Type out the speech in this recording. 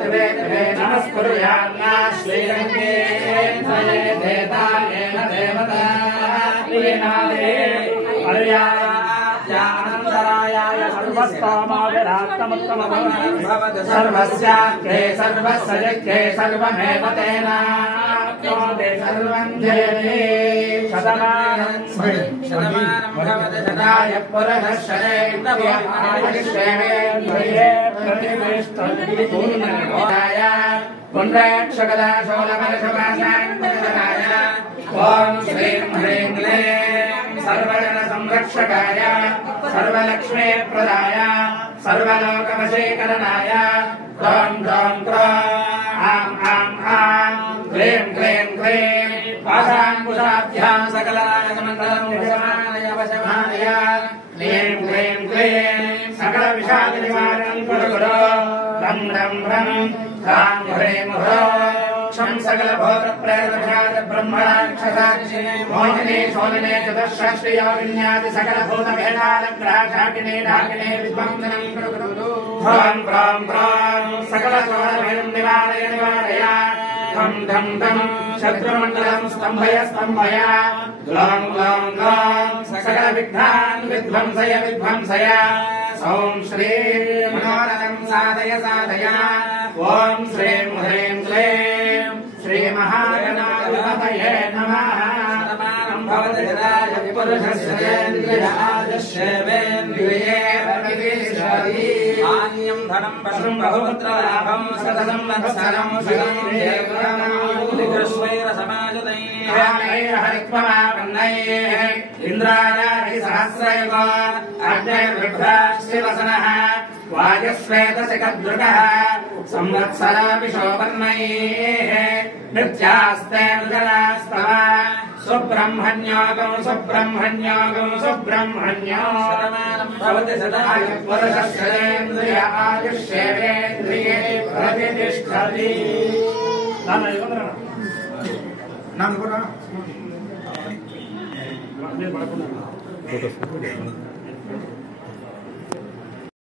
नमस्कुर्यान्ना श्रीरङ्गे देतायेन देवता आनन्दरायाय सर्वस्तोमाविरात्तमुत्तमभवतु सर्वस्याख्ये सर्वस्यज्ञे सर्वमेव तेनाप्नोति सर्वं जयते शतमानं भवति शताय पुरः शतेन्द्रिय आयुष्येवेन्द्रिये प्रतिष्ठति पूर्णनिर्भोधाय पुण्ड्रक्षकदाशोलमलशवासान्तकदाय ॐ श्रीं ह्रीं क्लीं सर्वजन संरक्षकाय सर्वलक्ष्मीप्रदाय सर्वलोकवशीकरणाय ह्रौं ह्रौं ह्रौं आं आं आं क्लीं क्लीं क्लीं पाशाङ्कुशाभ्यां सकलराजमण्डलं विषमानय वशमानय क्लीं क्लीं क्लीं सकलविषादनिवारणं कुरु कुरु रं रं रं ह्रां ह्रीं ह्रौं क्षं सकलभूतप्रेतविषाद ब्रह्मराक्षसाक्षि मोहिनी शोलिने चतुष्षष्टियोगिन्यादि सकलभूतभेदालग्राशाकिने ढाकिने विध्वंसनं कुरु कुरु ह्रौं ह्रौं ह्रौं सकलशोधभयं निवारय निवारय धं धं धं शत्रुमण्डलं स्तम्भय स्तम्भय ग्लौं ग्लौं ग्लौं सकलविघ्नान् विध्वंसय विध्वंसय ॐ श्रीं मनोरथं साधय साधय ॐ श्रीं ह्रीं क्लीं श्रीमहागणाधिपतये नमः भवति हृदाय पुरुषस्येन्द्रिय आयुष्येवेन्द्रिये प्रतिष्ठति आन्यं धनं पशुं बहुपुत्रलाभं सतसंवत्सरं शतं दीर्घश्वैरसमायुतैः हरित्वमापन्नैः इन्द्राय सहस्रयुगो अग्निर्बिभ्राश्चिवसनः वायुश्वेतशिखद्रुगः संवत्सरापि शोभर्णैः नित्यास्ते मृगलास्तव सुब्रह्मण्योगं सुब्रह्मण्योगं सुब्रह्मण्यो भवति शताय पुरुषस्येन्द्रिय आयुष्येवेन्द्रिये प्रतिष्ठति